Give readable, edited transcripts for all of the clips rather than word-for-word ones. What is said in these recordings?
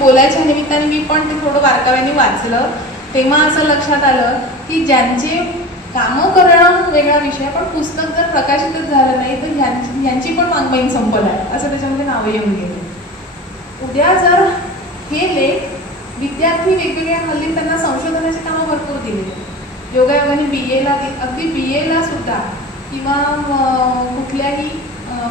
बोलायच्या निमित्ताने मी पण ते थोडं बारकाव्याने वाचलं, तेव्हा असं लक्षात आलं की ज्यांचे कामं करणं वेगळा विषय, पण पुस्तक जर प्रकाशितच झालं नाही तर यांची पण मागबाईन संपल आहे असं त्याच्यामध्ये नावं येऊन गेले. उद्या जर हे लेख विद्यार्थी वेगवेगळ्या हल्ली त्यांना संशोधनाची कामं भरपूर दिली, योगायोगाने BAला अगदी BAला सुद्धा किंवा कुठल्याही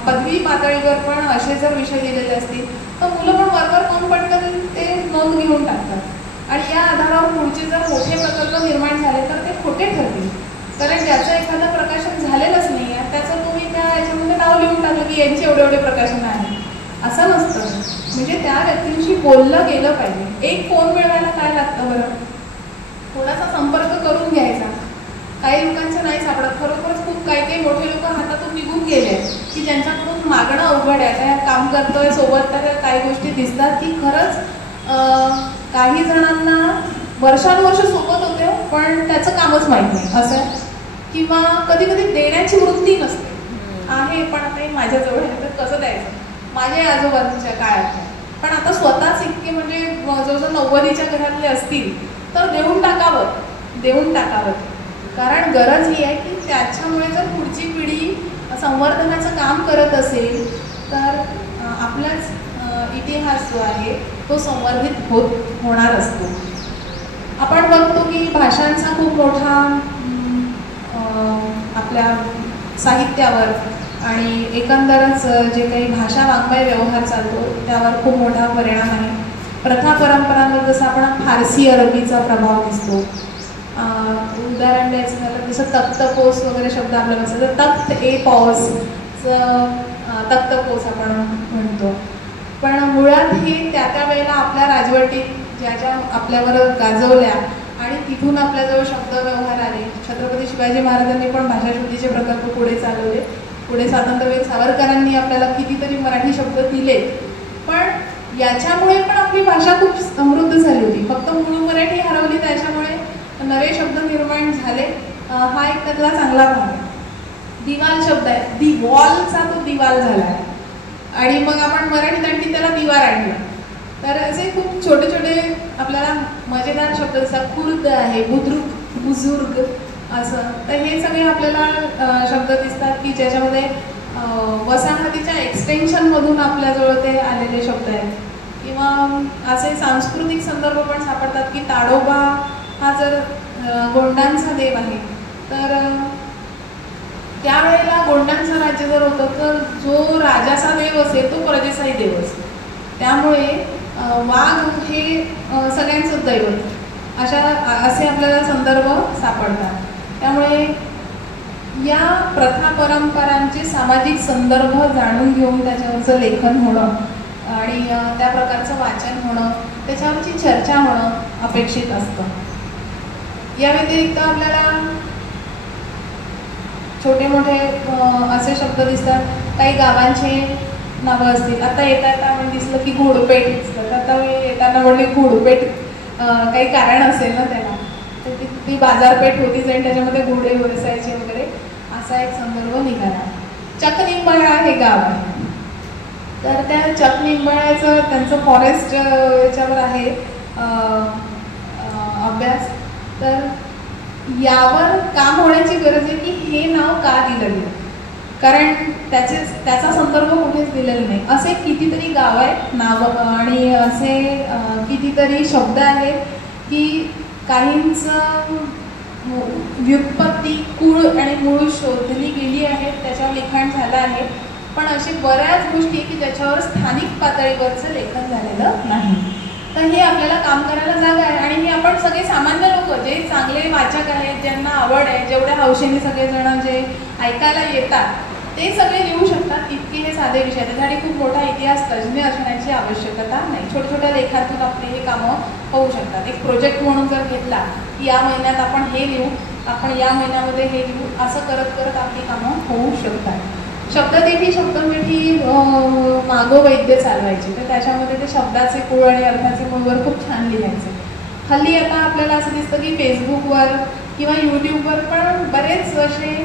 पदवी पातळीवर पण असे जर विषय दिलेले असतील तर मुलं पण वरवर कोण पटकन ते नोंद घेऊन टाकतात आणि या आधारावर पुढचे जर मोठे प्रकल्प निर्माण झाले तर ते खोटे ठरतील. कारण ज्याचं एखादं प्रकाशन झालेलंच नाही आहे त्याचं तुम्ही त्या याच्यामध्ये नाव लिहून टाकलं की यांची एवढे एवढे प्रकाशन आहे, असं नसतं. म्हणजे त्या व्यक्तींशी बोललं गेलं पाहिजे. एक फोन मिळवायला काय लागतं बरं, कोणाचा संपर्क करून घ्यायचा. काही लोकांचं नाही सापडत, खरोखरच खूप काही काही मोठे लोक हातातून निघून गेले की ज्यांच्याकडून मागणं अवघड आहे. त्या काम करतोय सोबत तर काही गोष्टी दिसतात की खरंच काही जणांना वर्षानुवर्ष सोबत होते पण त्याचं कामच माहीत नाही असं, किंवा कधी कधी देण्याची वृत्ती नसते आहे पण आता माझ्याजवळ आहे तर कसं द्यायचं, माझ्या आजोबांच्या काळात. पण आता स्वतःच इतके म्हणजे जवळजवळ 90च्या घरातले असतील तर देऊन टाकावं. कारण गरज ही आहे की त्याच्यामुळे जर पुढची पिढी संवर्धनाचं काम करत असेल तर आपलाच इतिहास जो आहे तो संवर्धित होणार असतो. आपण बघतो की भाषांचा खूप मोठा आपल्या साहित्यावर आणि एकंदरच जे काही भाषा वाङ्मय व्यवहार चालतो त्यावर खूप मोठा परिणाम आहे. प्रथा परंपरांवर जसं आपण फारसी अरबीचा प्रभाव दिसतो. उदाहरण द्यायचं झालं जसं तख्तपोस वगैरे शब्द आपल्याला असं तर तख्तपोस आपण म्हणतो. पण मुळात हे त्या वेळेला आपल्या राजवटीत ज्या आपल्यावर गाजवल्या आणि तिथून आपल्याजवळ शब्द व्यवहार आले. छत्रपती शिवाजी महाराजांनी पण भाषाशुद्धीचे प्रकल्प पुढे चालवले. पुढे स्वातंत्र्यवीर सावरकरांनी आपल्याला कितीतरी मराठी शब्द दिले. पण याच्यामुळे पण आपली भाषा खूप समृद्ध झाली होती. फक्त मूळ मराठी हरवली त्याच्यामुळे नवे शब्द निर्माण झाले. हा एक त्यातला चांगला भाग आहे. दिवाल शब्द आहे, दिवॉलचा तो दिवाल झाला आहे आणि मग आपण मराठीत आणखी त्याला दिवार आणला. तर असे खूप छोटे छोटे आपल्याला मजेदार शब्द जसं खुर्द आहे, बुद्रुक, बुजुर्ग असं. तर हे सगळे आपल्याला शब्द दिसतात की ज्याच्यामध्ये वसाहतीच्या एक्सटेन्शनमधून आपल्याजवळ ते आलेले शब्द आहेत. किंवा असे सांस्कृतिक संदर्भ पण सापडतात की ताडोबा हा जर गोंडांचा देव आहे तर त्यावेळेला गोंडांचं राज्य जर होतं तर जो राजाचा देव असेल तो प्रजेचाही देव असेल. त्यामुळे वाघ हे सगळ्यांचंच दैवत असे आपल्याला संदर्भ सापडतात. त्यामुळे या प्रथा परंपरांचे सामाजिक संदर्भ जाणून घेऊन त्याच्यावरचं लेखन होणं आणि त्या प्रकारचं वाचन होणं, त्याच्यावरची चर्चा होणं अपेक्षित असतं. या व्यतिरिक्त आपल्याला छोटे मोठे असे शब्द दिसतात. काही गावांचे नावं असतील. आता येता दिसलं की घोडपेठ दिसलं. आता येताना म्हणले घोडपेठ काही कारण असेल ना त्याला, तर ती बाजारपेठ होतीच आणि त्याच्यामध्ये घोडे व्यवसायाचे वगैरे असा एक संदर्भ निघाला. चकनिंबळा हे गाव आहे. तर त्या चकनिंबळ्याचं त्यांचं फॉरेस्ट याच्यावर आहे अभ्यास. तर यावर काम होण्याची गरज आहे की हे नाव का दिलं गेलं, कारण त्याचा संदर्भ कुठेच दिलेला नाही. असे कितीतरी गाव आहेत नाव आणि असे कितीतरी शब्द आहेत की काहींचं व्युत्पत्ती कुळ आणि मूळ शोधली गेली आहे, त्याच्यावर लिखाण झालं आहे. पण अशी बऱ्याच गोष्टी की ज्याच्यावर स्थानिक पातळीवरचं लेखन झालेलं नाही. तर हे आपल्याला काम करायला जागा आहे. आणि हे आपण सगळे सामान्य लोक जे चांगले वाचक आहेत, ज्यांना आवड आहे, जेवढ्या हौशेने सगळेजण जे ऐकायला येतात ते सगळे लिहू शकतात. इतके हे साधे विषय, त्यासाठी खूप मोठा इतिहास तज्ज्ञ असण्याची आवश्यकता नाही. छोट्या छोट्या लेखातून आपले हे कामं होऊ शकतात. एक प्रोजेक्ट म्हणून जर घेतला की या महिन्यात आपण हे लिहू, आपण या महिन्यामध्ये हे लिहू, असं करत करत आपली कामं होऊ शकतात. शब्ददेखी शब्दपेठी मागोवैद्य चालवायची, तर त्याच्यामध्ये ते शब्दाचे कुळ आणि अर्थाचे मूळवर खूप छान लिहायचे. हल्ली आता आपल्याला असं दिसतं की फेसबुकवर किंवा यूट्यूबवर पण बरेच असे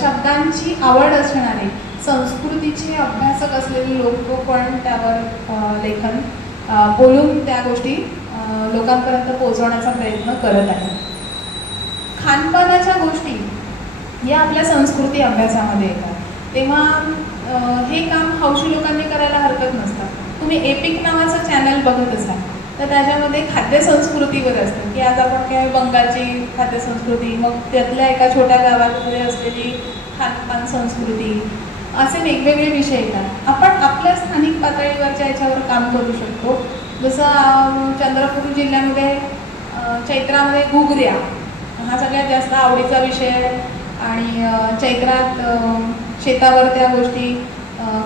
शब्दांची आवड असणारे संस्कृतीचे अभ्यासक असलेले लोक पण त्यावर लेखन बोलून त्या गोष्टी लोकांपर्यंत पोहोचवण्याचा प्रयत्न करत आहे. खानपानाच्या गोष्टी या आपल्या संस्कृती अभ्यासामध्ये येतात, तेव्हा हे काम हौशी लोकांनी करायला हरकत नसतं. तुम्ही एपिक नावाचं चॅनल बघत असाल तर त्याच्यामध्ये खाद्यसंस्कृतीवर असतं की आज आपण काय बंगालची खाद्यसंस्कृती, मग त्यातल्या एका छोट्या गावामध्ये असलेली खानपान संस्कृती, असे वेगवेगळे विषय येतात. आपण आपल्या स्थानिक पातळीवरच्या याच्यावर काम करू शकतो. जसं चंद्रपूर जिल्ह्यामध्ये चैत्रामध्ये घुगऱ्या हा सगळ्यात जास्त आवडीचा विषय आहे आणि चैत्रात शेतावर त्या गोष्टी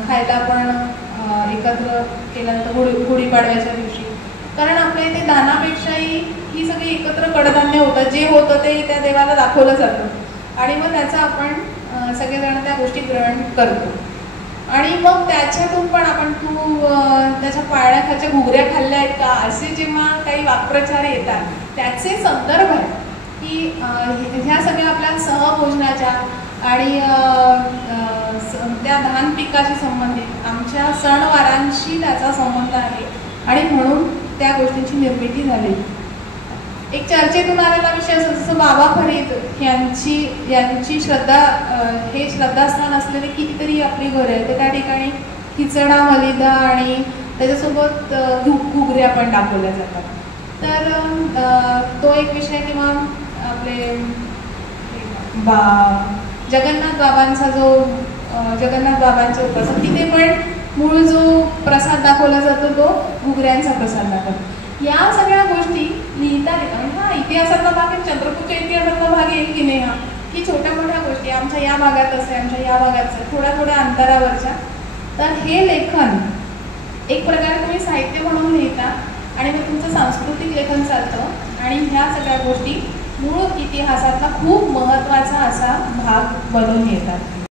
खायला आपण एकत्र केल्यानंतर गुढीपाडव्याच्या दिवशी, कारण आपल्या इथे दानापेक्षाही ही सगळी एकत्र कडधान्य होतं, जे होतं ते त्या देवाला दाखवलं जातं आणि मग त्याचं आपण सगळेजण त्या गोष्टी ग्रहण करतो. आणि मग त्याच्यातून पण आपण त्याच्या पाळण्याखालच्या घुगऱ्या खाल्ल्या आहेत का असे जेव्हा काही वाक्प्रचार येतात त्याचे संदर्भ आहेत की ह्या सगळ्या आपल्या सहभोजनाच्या आणि त्या धान पिकाशी संबंधित आमच्या सणवारांशी त्याचा संबंध आहे आणि म्हणून त्या गोष्टींची निर्मिती झाली. एक चर्चेतून आलेला विषय असतो जसं बाबा फरीद यांची श्रद्धा, हे श्रद्धास्थान असलेले कितीतरी आपली घरं आहेत, तर त्या ठिकाणी खिचडा, मलिदा आणि त्याच्यासोबत घुगऱ्या पण दाखवल्या जातात. तर तो एक विषय. किंवा आपले जगन्नाथ बाबांचा जो जगन्नाथ बाबांचे उपासक, तिथे पण मूळ जो प्रसाद दाखवला जातो तो घुगऱ्यांचा प्रसाद दाखवतो. या सगळ्या गोष्टी लिहिता येतात. म्हणजे हा इतिहासातला भाग आहे, चंद्रपूरच्या इतिहासातला भाग येईल की नाही हा, की छोट्या मोठ्या गोष्टी आमच्या या भागात असते, आमच्या या भागात असते, थोड्या थोड्या अंतरावरच्या. तर हे लेखन एक प्रकारे तुम्ही साहित्य म्हणून लिहिता आणि मग तुमचं सांस्कृतिक लेखन चालतं आणि ह्या सगळ्या गोष्टी मूळ इतिहासातला खूप महत्त्वाचा असा भाग बनून येतात.